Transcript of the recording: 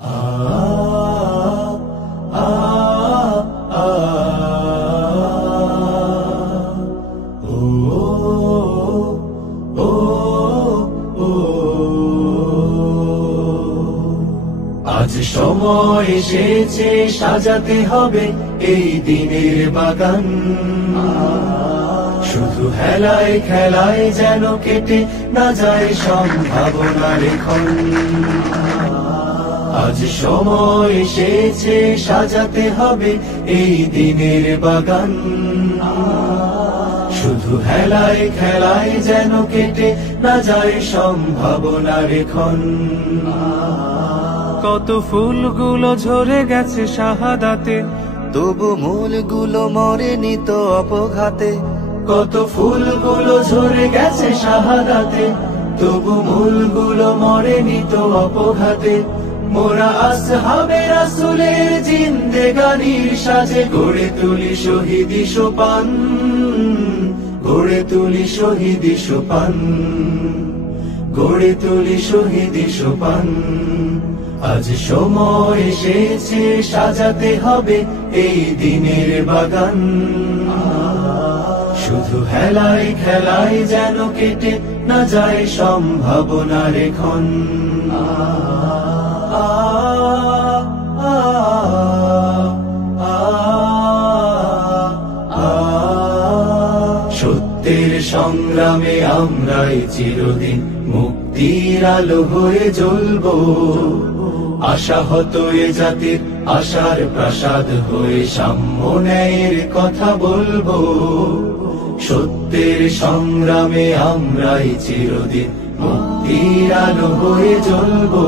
আজ সময় এসেছে সাজাতে হবে এই দিনের বাগান, শুধু হেলায় খেলায় যেন কেটে না যায় সম্ভাবনার ক্ষণ। আজ সময় এসেছে সাজাতে হবে এই দিনের বাগান, শুধু হেলায় খেলায় যেন কেটে না যায় সম্ভাবনার ক্ষণ। কত ফুলগুলো ঝরে গেছে শাহাদাতে, তবু মূলগুলো মরেনি তো অপঘাতে। কত ফুলগুলো ঝরে গেছে শাহাদাতে, তবু মূলগুলো মরেনি তো অপঘাতে। মোরা আসহাবে রাসূলের জিন্দেগানির সাজে গড়ে তুলি শহীদি সোপান, গড়ে তুলি শহীদি সোপান, গড়ে তুলি শহীদি সোপান। আজ সময় এসেছে সাজাতে হবে এই দিনের বাগান, শুধু হেলায় খেলায় যেন কেটে না যায় সম্ভাবনার ক্ষণ। সত্যের সংগ্রামে আমরাই চিরদিন মুক্তির আলো হয়ে জ্বলবো, আশাহত এ জাতির আশার প্রাসাদ হয়ে সাম্য ন্যায়ের কথা বলবো। সত্যের সংগ্রামে আমরাই চিরদিন মুক্তির আলো হয়ে জ্বলবো।